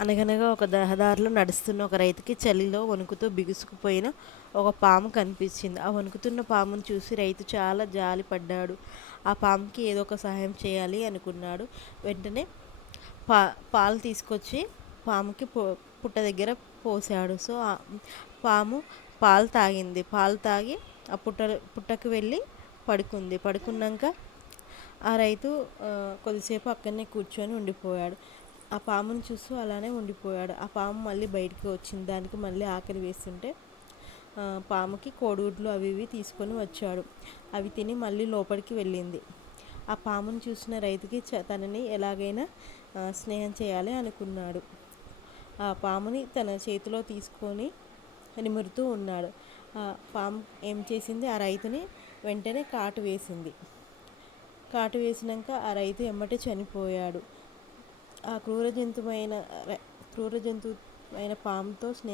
అనగనగా ఒక రహదారిలో నడుస్తున్న ఒక రైతుకి చలిలో వణుకుతూ బిగుసుకుపోయిన ఒక పాము కనిపించింది. ఆ వణుకుతున్న పామును చూసి రైతు చాలా జాలి పడ్డాడు. ఆ పాముకి ఏదో ఒక సహాయం చేయాలి అనుకున్నాడు. వెంటనే పా పాలు తీసుకొచ్చి పాముకి పో పుట్ట దగ్గర పోసాడు. సో ఆ పాము పాలు తాగింది. పాలు తాగి ఆ పుట్ట పుట్టకు వెళ్ళి పడుకుంది. పడుకున్నాక ఆ రైతు కొద్దిసేపు అక్కడనే కూర్చొని ఉండిపోయాడు. ఆ పాముని చూస్తూ అలానే ఉండిపోయాడు. ఆ పాము మళ్ళీ బయటికి వచ్చింది. దానికి మళ్ళీ ఆకలి వేస్తుంటే పాముకి కోడిగుడ్లు అవి ఇవి తీసుకొని వచ్చాడు. అవి తిని మళ్ళీ లోపలికి వెళ్ళింది. ఆ పాముని చూసిన రైతుకి తనని ఎలాగైనా స్నేహం చేయాలి అనుకున్నాడు. ఆ పాముని తన చేతిలో తీసుకొని నిమురుతూ ఉన్నాడు. ఆ పాము ఏం చేసింది? ఆ రైతుని వెంటనే కాటు వేసింది. కాటు వేసినాక ఆ రైతు ఎమ్మటే చనిపోయాడు. ఆ క్రూర జంతువైన క్రూర జంతువు అయిన పాముతో స్నేహం